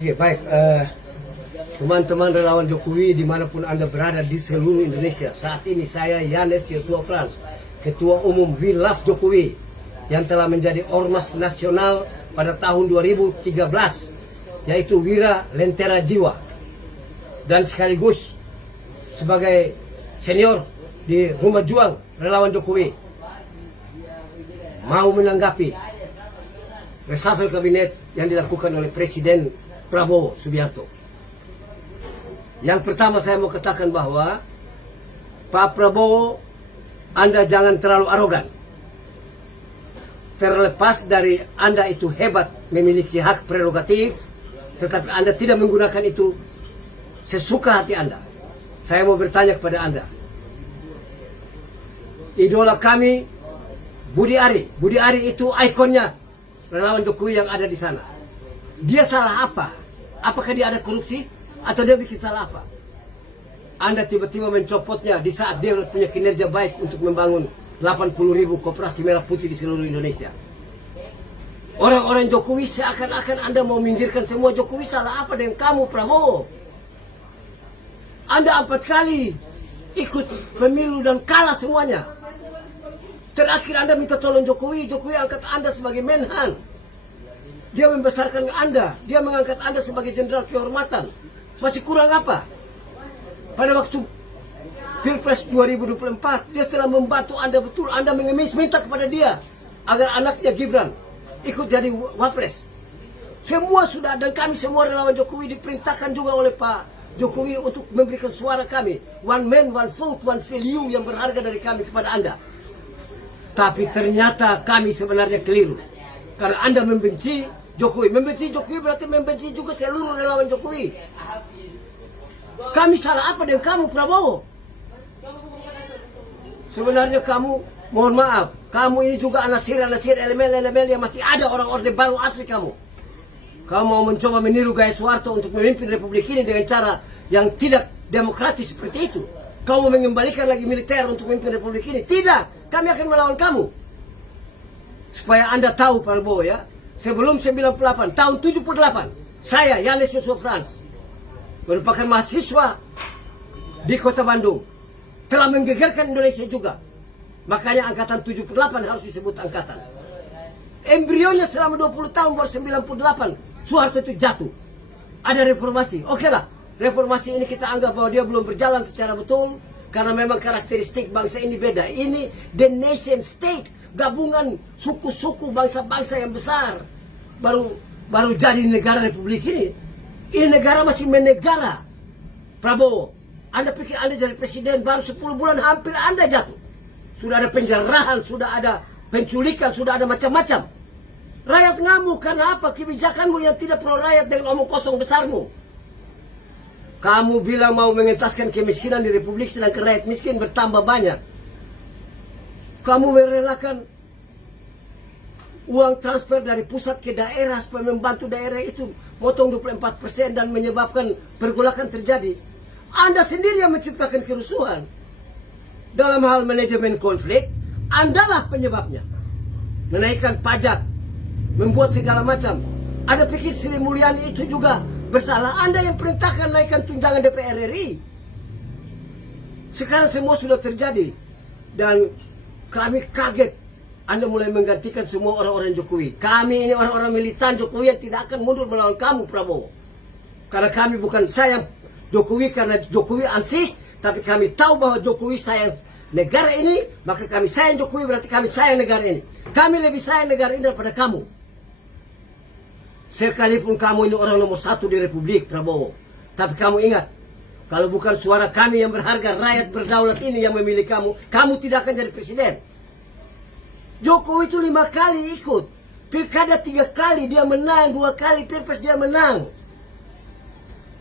Oke, baik, teman-teman relawan Jokowi dimanapun Anda berada di seluruh Indonesia. Saat ini saya Yanes Yosua Frans, Ketua Umum We Love Jokowi, yang telah menjadi Ormas Nasional pada tahun 2013, yaitu Wira Lentera Jiwa, dan sekaligus sebagai senior di Rumah Juang Relawan Jokowi, mau menanggapi reshuffle kabinet yang dilakukan oleh Presiden Prabowo Subianto. Yang pertama saya mau katakan bahwa Pak Prabowo, Anda jangan terlalu arogan. Terlepas dari Anda itu hebat, memiliki hak prerogatif, tetapi Anda tidak menggunakan itu sesuka hati Anda. Saya mau bertanya kepada Anda. Idola kami Budi Ari. Budi Ari itu ikonnya relawan Jokowi yang ada di sana. Dia salah apa? Apakah dia ada korupsi? Atau dia bikin salah apa? Anda tiba-tiba mencopotnya di saat dia punya kinerja baik untuk membangun 80.000 koperasi merah putih di seluruh Indonesia. Orang-orang Jokowi seakan-akan Anda mau minggirkan semua. Jokowi salah apa dengan kamu, Prabowo? Anda 4 kali ikut pemilu dan kalah semuanya. Terakhir Anda minta tolong Jokowi. Jokowi angkat Anda sebagai Menhan. Dia membesarkan Anda. Dia mengangkat Anda sebagai jenderal kehormatan. Masih kurang apa? Pada waktu Pilpres 2024, dia telah membantu Anda betul. Anda mengemis minta kepada dia agar anaknya Gibran ikut jadi wapres. Semua sudah, dan kami semua relawan Jokowi diperintahkan juga oleh Pak Jokowi untuk memberikan suara kami. One man, one vote, one value yang berharga dari kami kepada Anda. Tapi ternyata kami sebenarnya keliru. Karena Anda membenci Jokowi. Membenci Jokowi berarti membenci juga seluruh relawan Jokowi. Kami salah apa dengan kamu, Prabowo? Sebenarnya kamu, mohon maaf, kamu ini juga anasir elemen-elemen yang masih ada orang orde baru asli kamu. Kamu mau mencoba meniru Gaya Soeharto untuk memimpin republik ini dengan cara yang tidak demokratis seperti itu. Kamu mengembalikan lagi militer untuk memimpin republik ini. Tidak, kami akan melawan kamu. Supaya Anda tahu, Prabowo, ya, sebelum 98, tahun 78, saya Yanes Yosua Frans, merupakan mahasiswa di Kota Bandung, telah menggegerkan Indonesia juga. Makanya angkatan 78 harus disebut angkatan. Embrionya selama 20 tahun baru 98 Soeharto itu jatuh. Ada reformasi. Oke lah, reformasi ini kita anggap bahwa dia belum berjalan secara betul, karena memang karakteristik bangsa ini beda. Ini the nation state, gabungan suku-suku bangsa-bangsa yang besar, baru jadi negara republik ini. Ini negara masih menegara. Prabowo, Anda pikir Anda jadi presiden baru 10 bulan hampir Anda jatuh. Sudah ada penjarahan, sudah ada penculikan, sudah ada macam-macam. Rakyat ngamuk karena apa? Kebijakanmu yang tidak pro rakyat dengan omong kosong besarmu. Kamu bilang mau mengentaskan kemiskinan di republik, sedangkan rakyat miskin bertambah banyak. Kamu merelakan uang transfer dari pusat ke daerah supaya membantu daerah itu potong 24% dan menyebabkan pergolakan terjadi. Anda sendiri yang menciptakan kerusuhan. Dalam hal manajemen konflik, Andalah penyebabnya. Menaikkan pajak, membuat segala macam. Anda pikir Sri Mulyani itu juga bersalah? Anda yang perintahkan naikkan tunjangan DPR RI. Sekarang semua sudah terjadi. Dan kami kaget Anda mulai menggantikan semua orang-orang Jokowi. Kami ini orang-orang militan Jokowi yang tidak akan mundur melawan kamu, Prabowo. Karena kami bukan sayang Jokowi karena Jokowi ansih, tapi kami tahu bahwa Jokowi sayang negara ini, maka kami sayang Jokowi berarti kami sayang negara ini. Kami lebih sayang negara ini daripada kamu. Sekalipun kamu ini orang nomor 1 di Republik, Prabowo. Tapi kamu ingat, kalau bukan suara kami yang berharga, rakyat berdaulat ini yang memilih kamu, kamu tidak akan jadi presiden. Jokowi itu 5 kali ikut. Pilkada 3 kali dia menang, 2 kali Pilpres dia menang.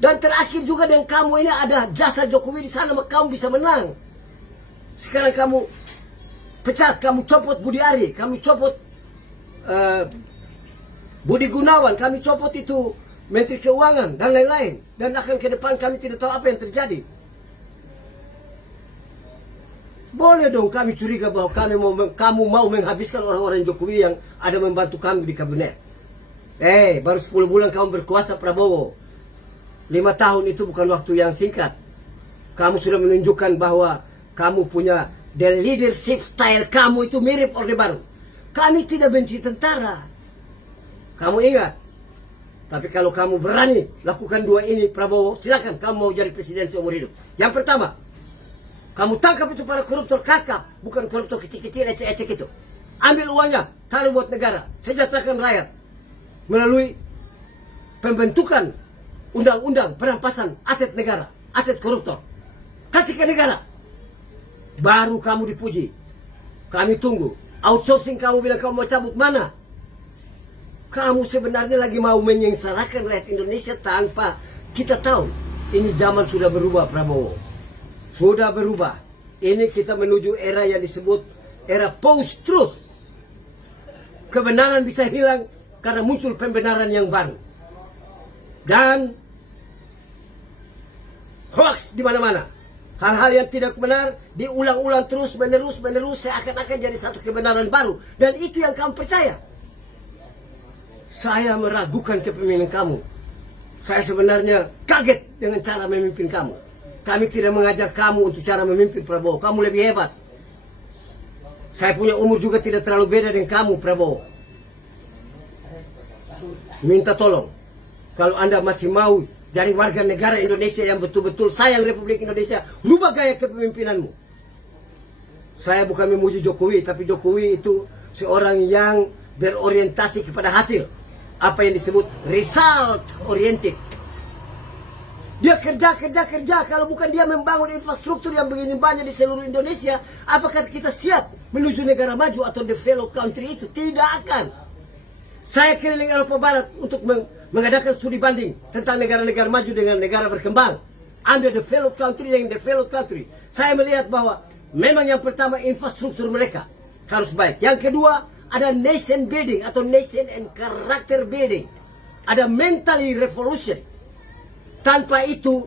Dan terakhir juga dengan kamu ini ada jasa Jokowi di sana, maka kamu bisa menang. Sekarang kamu pecat, kamu copot Budi Ari, kamu copot Budi Gunawan, kami copot itu Menteri Keuangan dan lain-lain. Dan akan ke depan kami tidak tahu apa yang terjadi. Boleh dong kami curiga bahwa kamu mau menghabiskan orang-orang Jokowi yang ada membantu kami di kabinet. Baru 10 bulan kamu berkuasa Prabowo. 5 tahun itu bukan waktu yang singkat. Kamu sudah menunjukkan bahwa kamu punya the leadership style kamu itu mirip Orde Baru. Kami tidak benci tentara. Kamu ingat? Tapi kalau kamu berani lakukan dua ini Prabowo, silakan kamu mau jadi presiden seumur hidup. Yang pertama, kamu tangkap itu para koruptor kakap, bukan koruptor kecil-kecil ecek-ecek itu. Ambil uangnya, taruh buat negara, sejahterakan rakyat melalui pembentukan undang-undang perampasan aset negara, aset koruptor. Kasih ke negara. Baru kamu dipuji. Kami tunggu. Outsourcing kamu bilang kamu mau cabut mana? Kamu sebenarnya lagi mau menyengsarakan rakyat Indonesia tanpa kita tahu. Ini zaman sudah berubah Prabowo. Sudah berubah. Ini kita menuju era yang disebut era post-truth. Kebenaran bisa hilang karena muncul pembenaran yang baru. Dan hoax di mana-mana. Hal-hal yang tidak benar diulang-ulang terus menerus seakan-akan jadi satu kebenaran baru. Dan itu yang kamu percaya. Saya meragukan kepemimpinan kamu. Saya sebenarnya kaget dengan cara memimpin kamu. Kami tidak mengajar kamu untuk cara memimpin Prabowo. Kamu lebih hebat. Saya punya umur juga tidak terlalu beda dengan kamu Prabowo. Minta tolong. Kalau Anda masih mau jadi warga negara Indonesia yang betul-betul sayang Republik Indonesia, rubah gaya kepemimpinanmu. Saya bukan memuji Jokowi, tapi Jokowi itu seorang yang berorientasi kepada hasil. Apa yang disebut result oriented. Dia kerja. Kalau bukan dia membangun infrastruktur yang begini banyak di seluruh Indonesia, apakah kita siap menuju negara maju atau developed country itu? Tidak akan. Saya keliling Eropa Barat untuk mengadakan studi banding tentang negara-negara maju dengan negara berkembang. Under developed country dengan developed country. Saya melihat bahwa memang yang pertama infrastruktur mereka harus baik. Yang kedua ada nation building atau nation and character building. Ada mentally revolution. Tanpa itu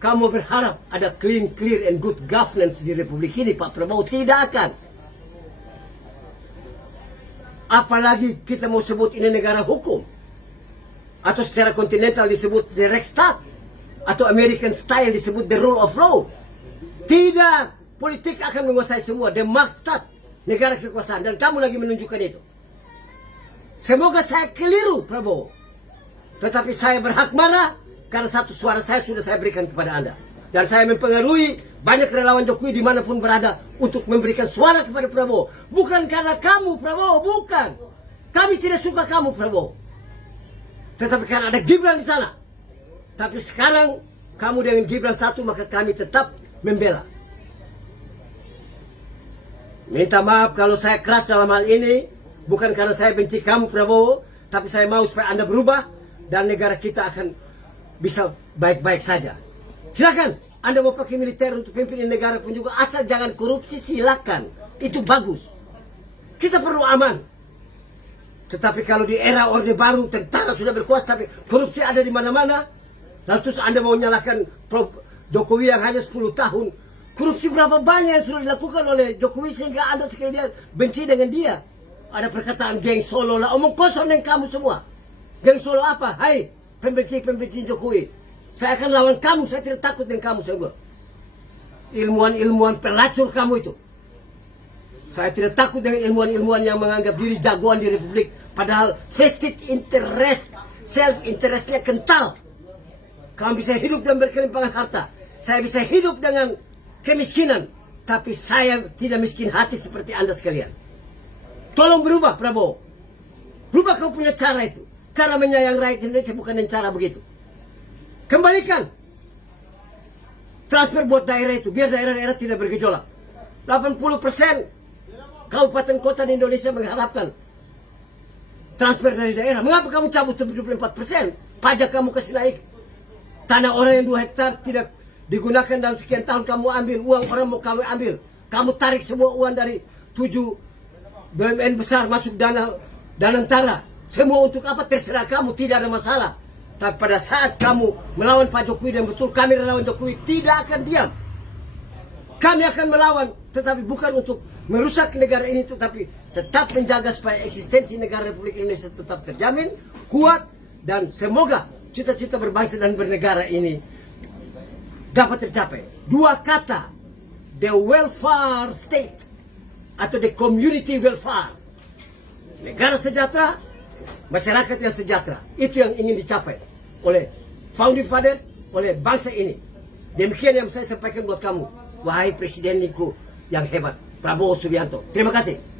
kamu berharap ada clean, clear and good governance di Republik ini, Pak Prabowo? Tidak akan. Apalagi kita mau sebut ini negara hukum. Atau secara kontinental disebut the Rechtsstaat. Atau American style disebut the rule of law. Tidak. Politik akan menguasai semua. The Marktstaat. Negara kekuasaan. Dan kamu lagi menunjukkan itu. Semoga saya keliru, Prabowo. Tetapi saya berhak marah. Karena satu suara saya sudah saya berikan kepada Anda. Dan saya mempengaruhi banyak relawan Jokowi dimanapun berada untuk memberikan suara kepada Prabowo. Bukan karena kamu, Prabowo. Bukan. Kami tidak suka kamu, Prabowo. Tetapi karena ada Gibran di sana. Tapi sekarang kamu dengan Gibran satu, maka kami tetap membela. Minta maaf kalau saya keras dalam hal ini. Bukan karena saya benci kamu, Prabowo. Tapi saya mau supaya Anda berubah. Dan negara kita akan bisa baik-baik saja. Silakan. Anda mau pakai militer untuk pimpin negara pun juga. Asal jangan korupsi, silakan. Itu bagus. Kita perlu aman. Tetapi kalau di era Orde Baru, tentara sudah berkuasa, tapi korupsi ada di mana-mana. Lalu terus Anda mau nyalakan Jokowi yang hanya 10 tahun. Korupsi berapa banyak yang sudah dilakukan oleh Jokowi sehingga Anda sekalian benci dengan dia. Ada perkataan geng Solo lah. Omong kosong dengan kamu semua. Geng Solo apa? Hai, pembenci Jokowi. Saya akan lawan kamu. Saya tidak takut dengan kamu semua. Ilmuwan-ilmuwan pelacur kamu itu. Saya tidak takut dengan ilmuwan-ilmuwan yang menganggap diri jagoan di Republik. Padahal vested interest, self-interestnya kental. Kamu bisa hidup dan berkelimpangan harta. Saya bisa hidup dengan kemiskinan. Tapi saya tidak miskin hati seperti Anda sekalian. Tolong berubah, Prabowo. Berubah kau punya cara itu. Cara menyayang rakyat Indonesia bukan dengan cara begitu. Kembalikan transfer buat daerah itu. Biar daerah-daerah tidak bergejolak. 80% kabupaten kota di Indonesia mengharapkan transfer dari daerah. Mengapa kamu cabut 74%? Pajak kamu kasih naik. Tanah orang yang 2 hektar tidak digunakan dalam sekian tahun kamu ambil. Uang orang mau kamu ambil. Kamu tarik semua uang dari 7 BUMN besar masuk dana antara. Semua untuk apa? Terserah kamu, tidak ada masalah. Tapi pada saat kamu melawan Pak Jokowi dan betul kami relawan Jokowi, tidak akan diam. Kami akan melawan, tetapi bukan untuk merusak negara ini, tetapi tetap menjaga supaya eksistensi negara Republik Indonesia tetap terjamin, kuat, dan semoga cita-cita berbangsa dan bernegara ini dapat tercapai. Dua kata, the welfare state atau the community welfare. Negara sejahtera, masyarakat yang sejahtera. Itu yang ingin dicapai oleh founding fathers, oleh bangsa ini. Demikian yang saya sampaikan buat kamu, wahai presidenku yang hebat, Prabowo Subianto. Terima kasih.